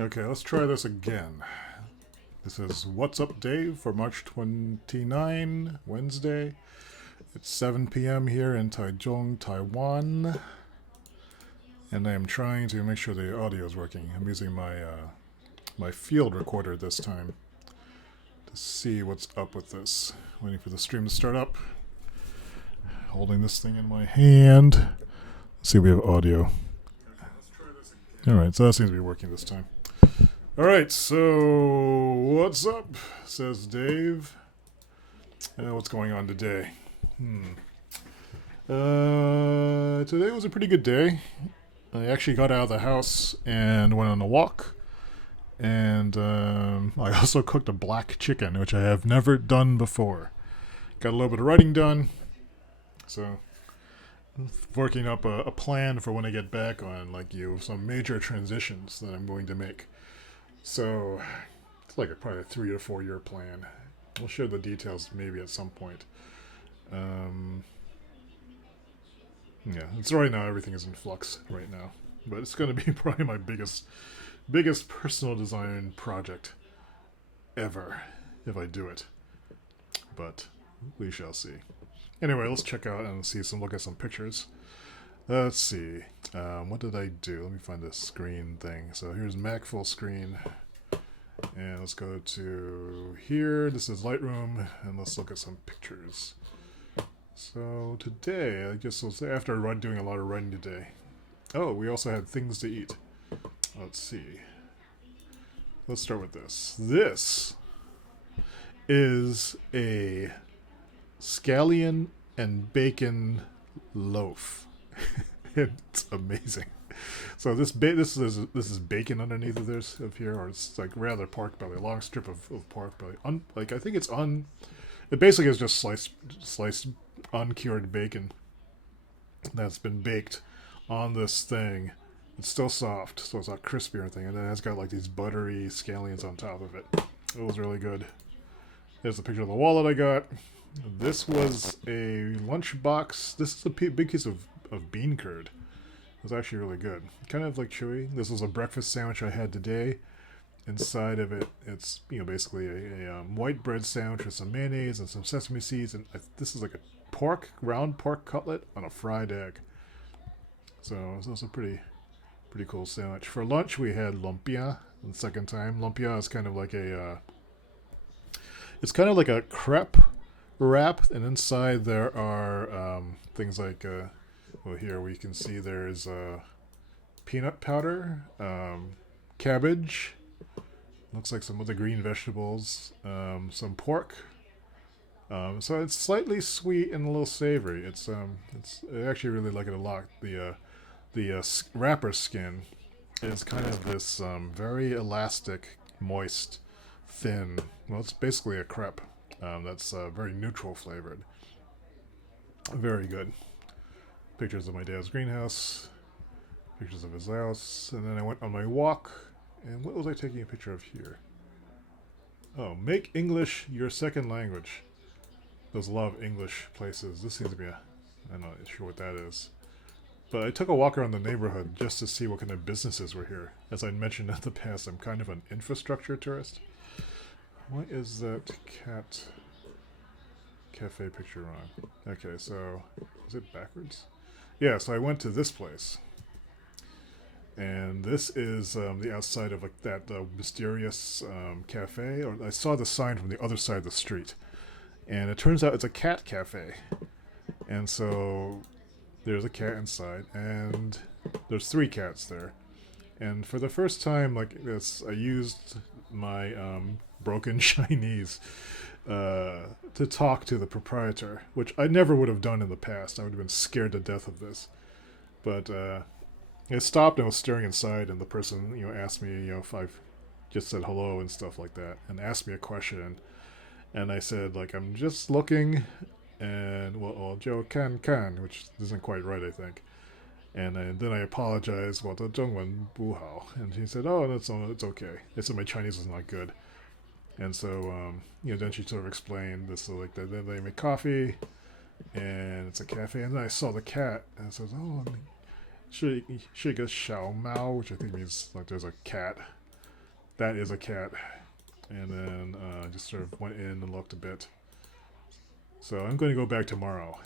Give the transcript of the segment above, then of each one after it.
Okay, let's try this again. This is What's Up Dave for March 29, Wednesday. It's 7 p.m. here in Taichung, Taiwan. And I am trying to make sure the audio is working. I'm using my field recorder this time to see what's up with this. Waiting for the stream to start up. Holding this thing in my hand. Let's see if we have audio. Alright, so that seems to be working this time. Alright, so what's up? Says Dave. What's going on today? Today was a pretty good day. I actually got out of the house and went on a walk. And I also cooked a black chicken, which I have never done before. Got a little bit of writing done. So, working up a plan for when I get back on, some major transitions that I'm going to make. So, it's like probably a 3 or 4 year plan. We'll share the details maybe at some point. Yeah, it's right now, everything is in flux right now. But it's going to be probably my biggest personal design project ever if I do it. But we shall see. Anyway, let's check out and look at some pictures. Let's see. What did I do? Let me find this screen thing. So here's Mac full screen. And let's go to here. This is Lightroom. And let's look at some pictures. So today, I guess after doing a lot of writing today. Oh, we also had things to eat. Let's see. Let's start with this. This is a scallion and bacon loaf. It's amazing. So this is bacon underneath of here, or it's like rather pork belly, a long strip of pork belly. I think it's It basically is just sliced uncured bacon that's been baked on this thing. It's still soft, so it's not crispy or anything, and then it's got like these buttery scallions on top of it. It was really good. There's a picture of the wallet I got. This was a lunchbox. This is a big piece of bean curd. It was actually really good. Kind of like chewy. This was a breakfast sandwich I had today. Inside of it, it's basically a white bread sandwich with some mayonnaise and some sesame seeds, and this is like a round pork cutlet on a fried egg. So it was a pretty cool sandwich. For lunch, we had lumpia. The second time, lumpia is kind of like it's kind of like a crepe wrap, and inside there are things like here we can see there's peanut powder, cabbage, looks like some other green vegetables, some pork. So it's slightly sweet and a little savory. I actually really like it a lot. The wrapper skin is kind of this very elastic, moist, thin. Well, it's basically a crepe. That's very neutral flavored. Very good. Pictures of my dad's greenhouse. Pictures of his house. And then I went on my walk. And what was I taking a picture of here? Oh, make English your second language. There's a lot of English places. This seems to be I'm not sure what that is. But I took a walk around the neighborhood just to see what kind of businesses were here. As I mentioned in the past, I'm kind of an infrastructure tourist. What is that cafe picture on? Okay, so is it backwards? Yeah, so I went to this place. And this is the outside of that mysterious cafe. Or I saw the sign from the other side of the street. And it turns out it's a cat cafe. And so there's a cat inside, and there's 3 cats there. And for the first time, I used my broken shinies to talk to the proprietor, which I never would have done in the past. I would have been scared to death of this. But I stopped and was staring inside, and the person asked me if I've just said hello and stuff like that, and asked me a question. And I said, I'm just looking, and, well Joe can, which isn't quite right, I think. And then I apologized, the Zhongwen Buhao. And he said, oh, it's okay. They said my Chinese was not good. And so, then she sort of explained this, they make coffee, and it's a cafe. And then I saw the cat, and I said, oh, she goes Xiao Mao, which I think means there's a cat. That is a cat. And then just sort of went in and looked a bit. So I'm going to go back tomorrow.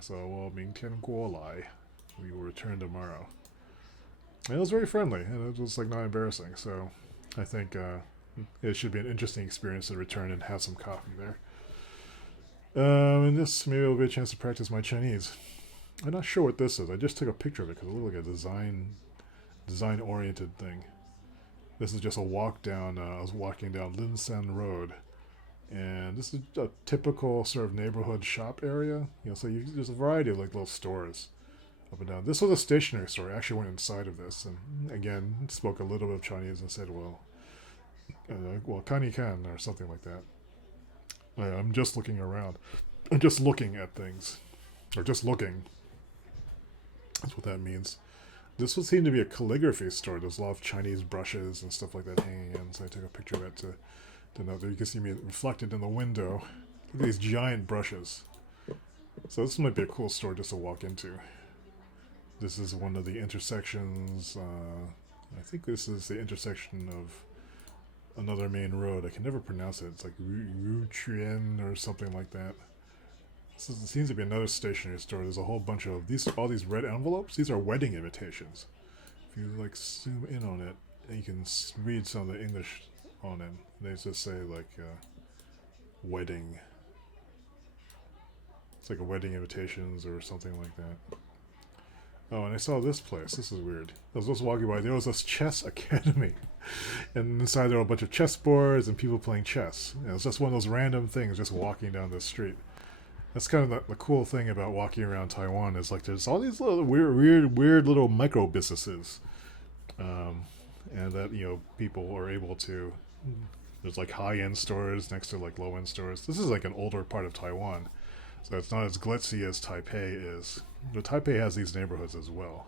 So, well, 明天过来. We will return tomorrow. And it was very friendly, and it was like not embarrassing. So I think it should be an interesting experience to return and have some coffee there. And this maybe will be a chance to practice my Chinese. I'm not sure what this is. I just took a picture of it because it looked like a design-oriented thing. This is just a walk down. I was walking down Linsan Road, and this is a typical sort of neighborhood shop area. So there's a variety of like little stores up and down. This was a stationery store. I actually went inside of this, and again spoke a little bit of Chinese and said, well, kani kan or something like that. I'm just looking around. I'm just looking at things, or just looking. That's what that means. This would seem to be a calligraphy store. There's a lot of Chinese brushes and stuff like that hanging in, so I took a picture of that to note that you can see me reflected in the window. Look at these giant brushes. So this might be a cool store just to walk into. This is one of the intersections. I think this is the intersection of another main road. I can never pronounce it. It's like Wu Chuan or something like that. It seems to be another stationery store. There's a whole bunch of all these red envelopes. These are wedding invitations. If you like zoom in on it, you can read some of the English on them. They just say like wedding. It's like a wedding invitations or something like that. Oh, and I saw this place. This is weird. I was just walking by. There was this chess academy. And inside there were a bunch of chess boards and people playing chess. It was just one of those random things just walking down the street. That's kind of the cool thing about walking around Taiwan is like there's all these little weird little micro businesses. And that, people are able to... There's like high-end stores next to like low-end stores. This is like an older part of Taiwan. So it's not as glitzy as Taipei is. But Taipei has these neighborhoods as well.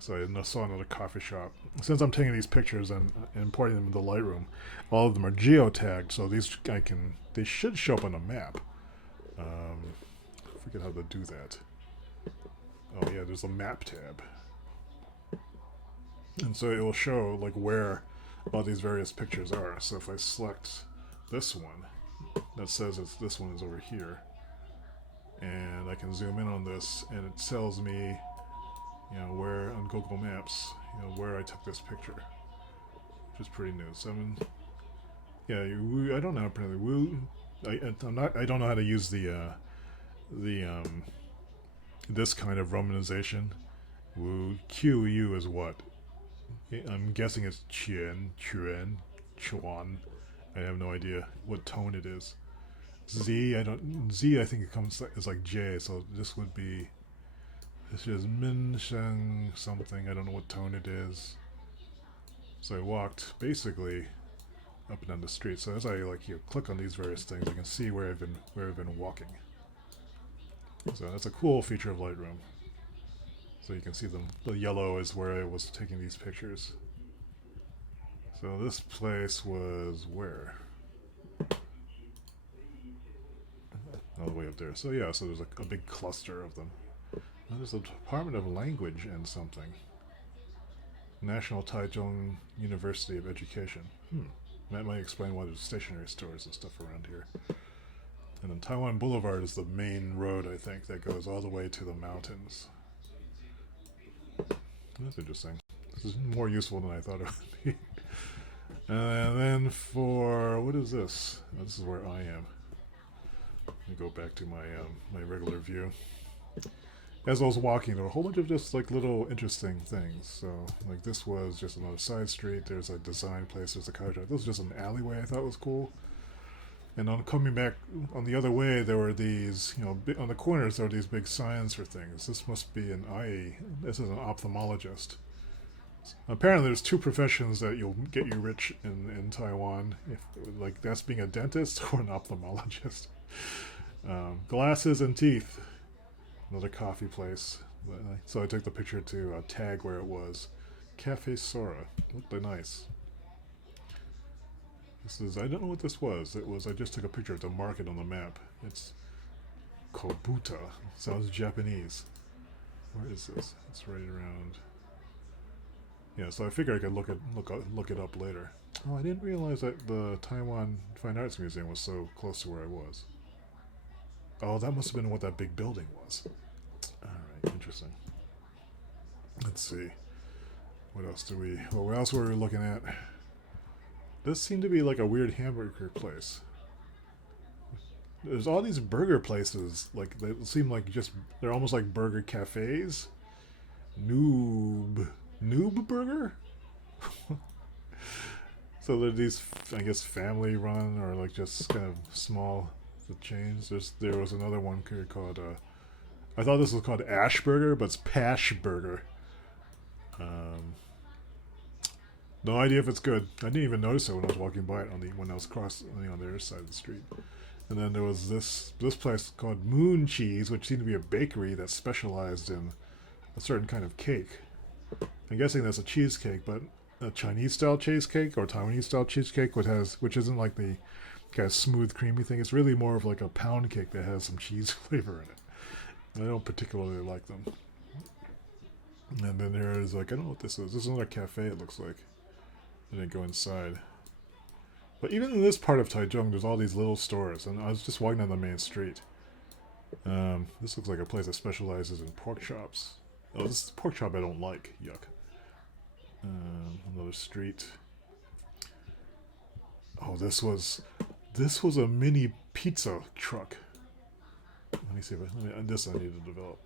So I saw another coffee shop. Since I'm taking these pictures and importing them into Lightroom, all of them are geotagged, so they should show up on a map. I forget how to do that. Oh yeah, there's a map tab. And so it will show like where all these various pictures are. So if I select this one, that says this one is over here. And I can zoom in on this, and it tells me, where on Google Maps, where I took this picture, which is pretty new. So I don't know how to pronounce it. I don't know how to use the this kind of romanization. Wu QU is what? I'm guessing it's Qian, Quan, Chuan. I have no idea what tone it is. Z, I think it comes as like J, so this is Min Sheng something. I don't know what tone it is. So I walked basically up and down the street. So as I click on these various things, I can see where I've been walking. So that's a cool feature of Lightroom. So you can see the yellow is where I was taking these pictures. So this place was where? All the way up there. So yeah, so there's a big cluster of them. And there's a Department of Language and something. National Taichung University of Education. That might explain why there's stationery stores and stuff around here. And then Taiwan Boulevard is the main road, I think, that goes all the way to the mountains. That's interesting. This is more useful than I thought it would be. And then what is this? Oh, this is where I am. Let me go back to my regular view. As I was walking, there were a whole bunch of just like little interesting things. So like this was just another side street. There's a design place. There's a car shop. This was just an alleyway I thought was cool. And on coming back on the other way, there were these, on the corners there were these big signs for things. This must be this is an ophthalmologist. Apparently there's two professions that you'll get you rich in Taiwan. Like that's being a dentist or an ophthalmologist. Glasses and teeth. Another coffee place. So I took the picture to tag where it was. Cafe Sora. Looked nice. I don't know what this was. I just took a picture of the market on the map. It's Kobuta. Sounds Japanese. Where is this? It's right around. Yeah, so I figured I could look it up later. Oh, I didn't realize that the Taiwan Fine Arts Museum was so close to where I was. Oh, that must have been what that big building was. All right, interesting. Let's see. What else do we? Well, what else were we looking at? This seemed to be like a weird hamburger place. There's all these burger places. Like they seem like just they're almost like burger cafes. Noob Burger. So they're these, I guess, family run or like just kind of small chains. There was another one here called. I thought this was called Ash Burger, but it's Pash Burger. Um, no idea if it's good. I didn't even notice it when I was walking by it when I was crossing on the other side of the street. And then there was this place called Moon Cheese, which seemed to be a bakery that specialized in a certain kind of cake. I'm guessing that's a cheesecake, but a Chinese style cheesecake or Taiwanese style cheesecake, which isn't like the kind of smooth, creamy thing. It's really more of like a pound cake that has some cheese flavor in it. And I don't particularly like them. And then there is like, I don't know what this is. This is another cafe, it looks like. I didn't go inside. But even in this part of Taichung, there's all these little stores, and I was just walking down the main street. This looks like a place that specializes in pork chops. Oh, this is pork chop I don't like. Yuck. Another street. Oh, this was a mini pizza truck. Let me see if this I need to develop.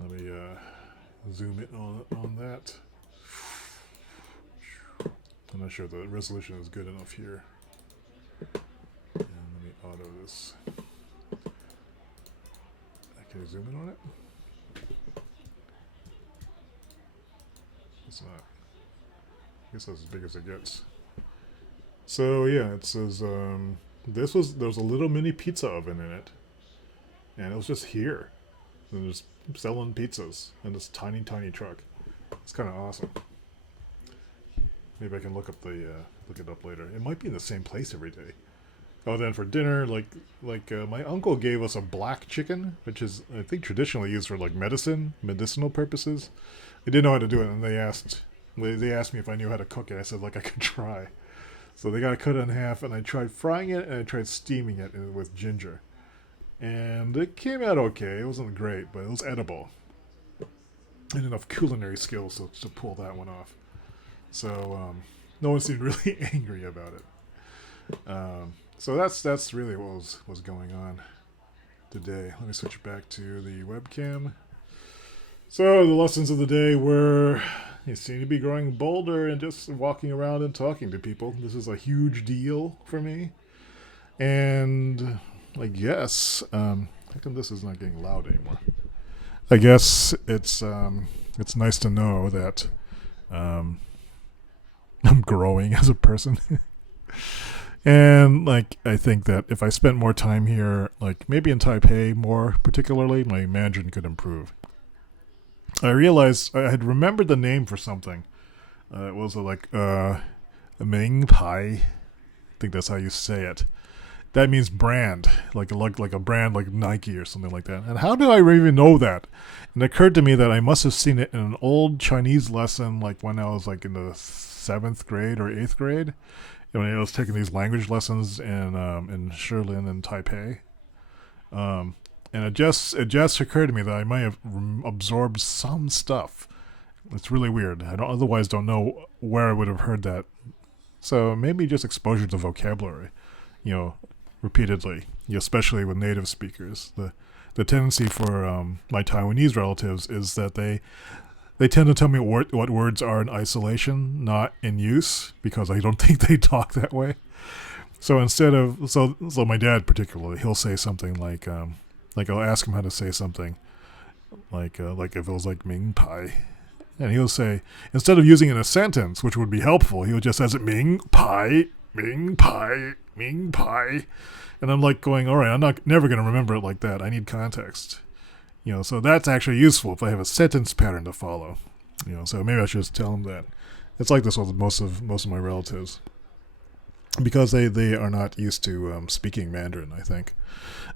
Let me zoom in on that. I'm not sure the resolution is good enough here. And let me auto this. Can I zoom in on it? It's not. I guess that's as big as it gets. So yeah, it says there was a little mini pizza oven in it, and it was just here, and just selling pizzas in this tiny truck. It's kind of awesome. Maybe I can look it up later. It might be in the same place every day. Oh, then for dinner, my uncle gave us a black chicken, which is I think traditionally used for like medicinal purposes. I didn't know how to do it, and they asked me if I knew how to cook it. I said like I could try. So they got to cut it in half, and I tried frying it, and I tried steaming it with ginger, and it came out okay. It wasn't great, but it was edible. I had enough culinary skills to pull that one off. So no one seemed really angry about it. So that's really what was going on today. Let me switch back to the webcam. So the lessons of the day were you seem to be growing bolder and just walking around and talking to people. This is a huge deal for me. And I guess how come this is not getting loud anymore? I guess it's nice to know that I'm growing as a person. And I think that if I spent more time here, maybe in Taipei more particularly, my Mandarin could improve. I realized I had remembered the name for something. It was Ming Pai. I think that's how you say it. That means brand, like a brand like Nike or something like that. And how do I even know that? And it occurred to me that I must have seen it in an old Chinese lesson, when I was in the 7th grade or 8th grade, when I was taking these language lessons in Shilin and Taipei. And it just occurred to me that I might have absorbed some stuff. It's really weird. I otherwise don't know where I would have heard that. So maybe just exposure to vocabulary, repeatedly, especially with native speakers. The tendency for my Taiwanese relatives is that they tend to tell me what words are in isolation, not in use, because I don't think they talk that way. So instead of so my dad particularly, he'll say something like I'll ask him how to say something, like if it was Ming Pai, and he'll say, instead of using it in a sentence, which would be helpful, he would just say Ming Pai, Ming Pai, Ming Pai, and I'm going, all right, I'm never going to remember it like that. I need context, so that's actually useful if I have a sentence pattern to follow, so maybe I should just tell him that. It's like this with most of my relatives, because they are not used to speaking Mandarin, I think.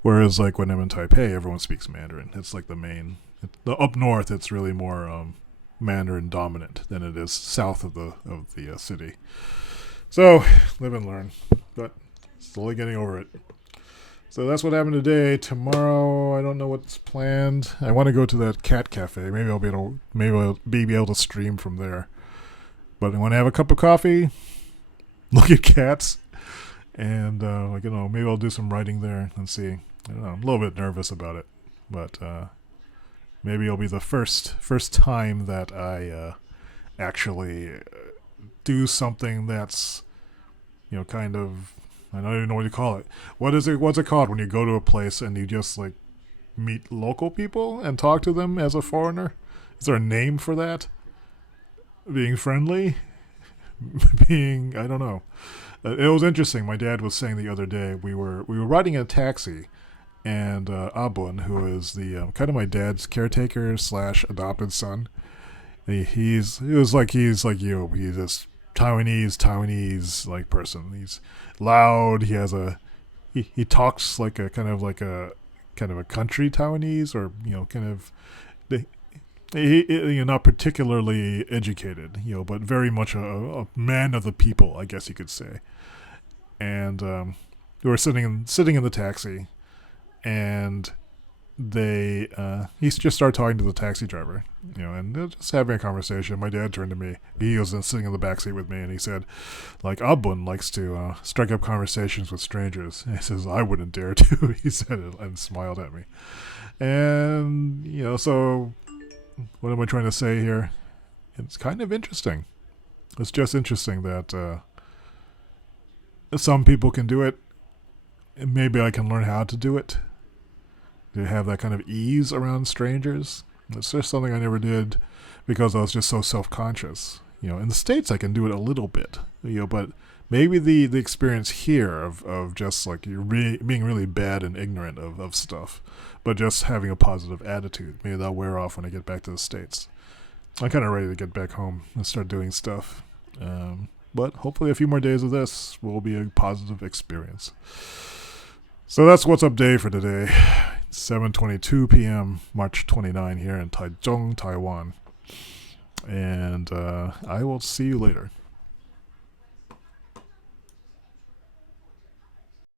Whereas when I'm in Taipei, everyone speaks Mandarin. It's the main. Up north, it's really more Mandarin dominant than it is south of the city. So live and learn, but slowly getting over it. So that's what happened today. Tomorrow, I don't know what's planned. I want to go to that cat cafe. Maybe I'll be able to stream from there. But I want to have a cup of coffee, look at cats, and maybe I'll do some writing there and see. I don't know. I'm a little bit nervous about it, but maybe it'll be the first time that I actually do something that's kind of, I don't even know what you call it. What's it called when you go to a place and you just like meet local people and talk to them as a foreigner? Is there a name for that? Being friendly? Being, I don't know. It was interesting. My dad was saying the other day, we were riding in a taxi, and Abun, who is the kind of my dad's caretaker / adopted son, he's like you. He's this Taiwanese like person. He's loud. He has he talks like a kind of a country Taiwanese, or kind of not particularly educated, but very much a man of the people, I guess you could say. And we were sitting in the taxi, and he just started talking to the taxi driver, and they're just having a conversation. My dad turned to me. He was sitting in the backseat with me, and he said, like, Abun likes to strike up conversations with strangers. And he says, I wouldn't dare to, he said it, and smiled at me. And, so what am I trying to say here? It's kind of interesting. It's just interesting that some people can do it, and maybe I can learn how to do it. To have that kind of ease around strangers. It's just something I never did because I was just so self-conscious. In the States I can do it a little bit, but maybe the experience here of just like you're being really bad and ignorant of stuff, but just having a positive attitude, maybe that'll wear off when I get back to the States. I'm kind of ready to get back home and start doing stuff. But hopefully a few more days of this will be a positive experience. So that's what's up day for today. 7:22 p.m. March 29 here in Taichung, Taiwan. And I will see you later.